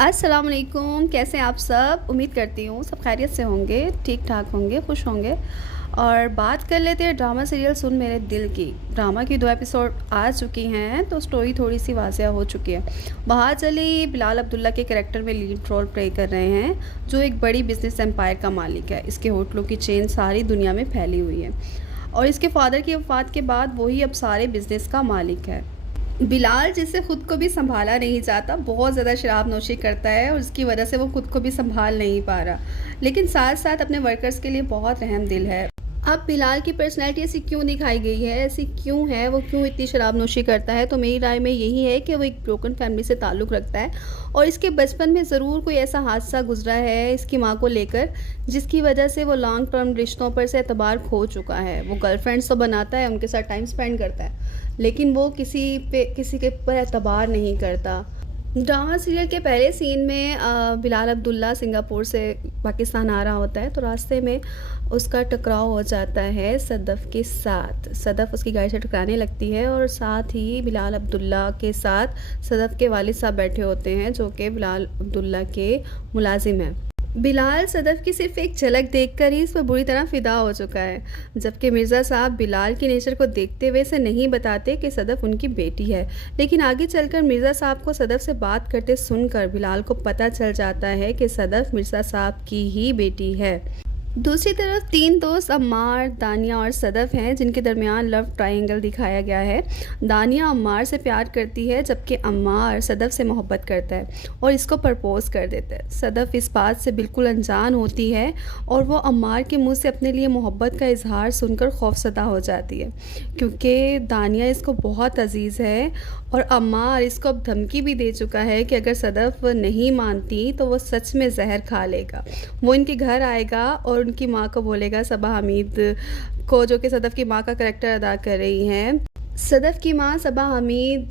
अस्सलाम वालेकुम, कैसे हैं आप सब। उम्मीद करती हूँ सब खैरियत से होंगे, ठीक ठाक होंगे, खुश होंगे। और बात कर लेते हैं ड्रामा सीरियल सुन मेरे दिल की। ड्रामा की 2 एपिसोड आ चुकी हैं तो स्टोरी थोड़ी सी वाज़िया हो चुकी है। बहार अली बिलाल अब्दुल्ला के कैरेक्टर में लीड रोल प्ले कर रहे हैं, जो एक बड़ी बिजनेस एम्पायर का मालिक है। इसके होटलों की चेन सारी दुनिया में फैली हुई है और इसके फादर की वफ़ात के बाद वही अब सारे बिजनेस का मालिक है। बिलाल जिससे खुद को भी संभाला नहीं जाता, बहुत ज़्यादा शराब नोशी करता है और उसकी वजह से वो खुद को भी संभाल नहीं पा रहा, लेकिन साथ साथ अपने वर्कर्स के लिए बहुत रहम दिल है। अब बिलाल की पर्सनैलिटी ऐसी क्यों दिखाई गई है, ऐसी क्यों है, वो क्यों इतनी शराब नोशी करता है, तो मेरी राय में यही है कि वो एक ब्रोकन फैमिली से ताल्लुक़ रखता है और इसके बचपन में ज़रूर कोई ऐसा हादसा गुजरा है इसकी माँ को लेकर, जिसकी वजह से वो लॉन्ग टर्म रिश्तों पर से एतबार खो चुका है। वो गर्लफ्रेंड्स तो बनाता है, उनके साथ टाइम स्पेंड करता है, लेकिन वो किसी के पर एतबार नहीं करता। ड्रामा सीरियल के पहले सीन में बिलाल अब्दुल्ला सिंगापुर से पाकिस्तान आ रहा होता है, तो रास्ते में उसका टकराव हो जाता है सदफ़ के साथ। सदफ़ उसकी गाड़ी से टकराने लगती है और साथ ही बिलाल अब्दुल्ला के साथ सदफ़ के वालिद साहब बैठे होते हैं, जो कि बिलाल अब्दुल्ला के मुलाजिम हैं। बिलाल सदफ़ की सिर्फ एक झलक देखकर ही इस पर बुरी तरह फ़िदा हो चुका है, जबकि मिर्ज़ा साहब बिलाल की नेचर को देखते हुए से नहीं बताते कि सदफ़ उनकी बेटी है। लेकिन आगे चलकर मिर्ज़ा साहब को सदफ़ से बात करते सुनकर बिलाल को पता चल जाता है कि सदफ़ मिर्ज़ा साहब की ही बेटी है। दूसरी तरफ 3 दोस्त अम्मार, दानिया और सदफ़ हैं, जिनके दरमियान लव ट्रायंगल दिखाया गया है। दानिया अम्मार से प्यार करती है, जबकि अम्मार सदफ़ से मोहब्बत करता है और इसको प्रपोज़ कर देता है। सदफ़ इस बात से बिल्कुल अनजान होती है और वो अम्मार के मुंह से अपने लिए मोहब्बत का इजहार सुनकर खौफज़दा हो जाती है, क्योंकि दानिया इसको बहुत अज़ीज़ है और अम्मार इसको अब धमकी भी दे चुका है कि अगर सदफ़ नहीं मानती तो वो सच में जहर खा लेगा। वो इनके घर आएगा और उनकी माँ को बोलेगा, सबा हमीद को, जो कि सदफ़ की माँ का करैक्टर अदा कर रही हैं। सदफ़ की माँ सबा हमीद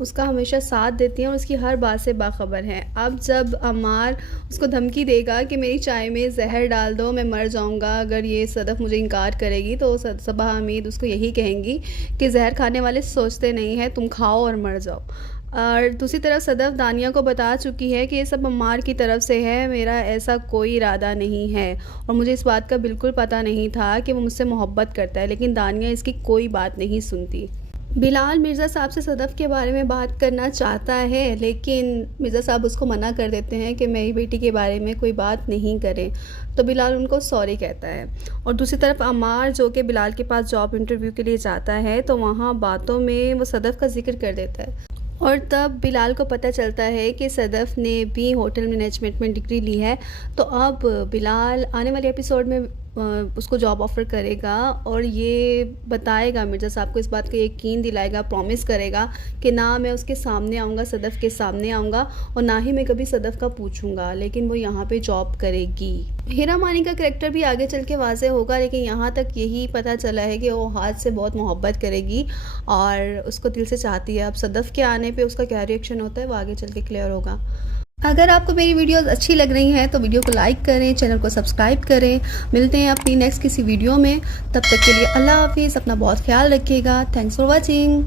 उसका हमेशा साथ देती हैं और उसकी हर बात से बाखबर हैं। अब जब अम्मार उसको धमकी देगा कि मेरी चाय में जहर डाल दो, मैं मर जाऊंगा अगर ये सदफ़ मुझे इनकार करेगी, तो सबा हमीद उसको यही कहेंगी कि जहर खाने वाले सोचते नहीं हैं, तुम खाओ और मर जाओ। और दूसरी तरफ सदफ़ दानिया को बता चुकी है कि ये सब अम्मार की तरफ से है, मेरा ऐसा कोई इरादा नहीं है और मुझे इस बात का बिल्कुल पता नहीं था कि वो मुझसे मोहब्बत करता है, लेकिन दानिया इसकी कोई बात नहीं सुनती। बिलाल मिर्ज़ा साहब से सदफ़ के बारे में बात करना चाहता है, लेकिन मिर्ज़ा साहब उसको मना कर देते हैं कि मेरी बेटी के बारे में कोई बात नहीं करें, तो बिलाल उनको सॉरी कहता है। और दूसरी तरफ अम्मार, जो कि बिलाल के पास जॉब इंटरव्यू के लिए जाता है, तो वहाँ बातों में वो सदफ़ का जिक्र कर देता है और तब बिलाल को पता चलता है कि सदफ़ ने भी होटल मैनेजमेंट में डिग्री ली है। तो अब बिलाल आने वाले एपिसोड में उसको जॉब ऑफ़र करेगा और ये बताएगा मिर्ज़ा साहब को, इस बात का यकीन दिलाएगा, प्रॉमिस करेगा कि ना मैं उसके सामने आऊँगा, सदफ़ के सामने आऊँगा, और ना ही मैं कभी सदफ़ का पूछूंगा, लेकिन वो यहाँ पे जॉब करेगी। हीरा मानी का करैक्टर भी आगे चल के वाज़े होगा, लेकिन यहाँ तक यही पता चला है कि वो हाथ से बहुत मोहब्बत करेगी और उसको दिल से चाहती है। अब सदफ़ के आने पे उसका क्या रिएक्शन होता है वो आगे चल के क्लियर होगा। अगर आपको मेरी वीडियोस अच्छी लग रही हैं तो वीडियो को लाइक करें, चैनल को सब्सक्राइब करें। मिलते हैं अपनी नेक्स्ट किसी वीडियो में, तब तक के लिए अल्लाह हाफिज़। अपना बहुत ख्याल रखिएगा। Thanks for watching.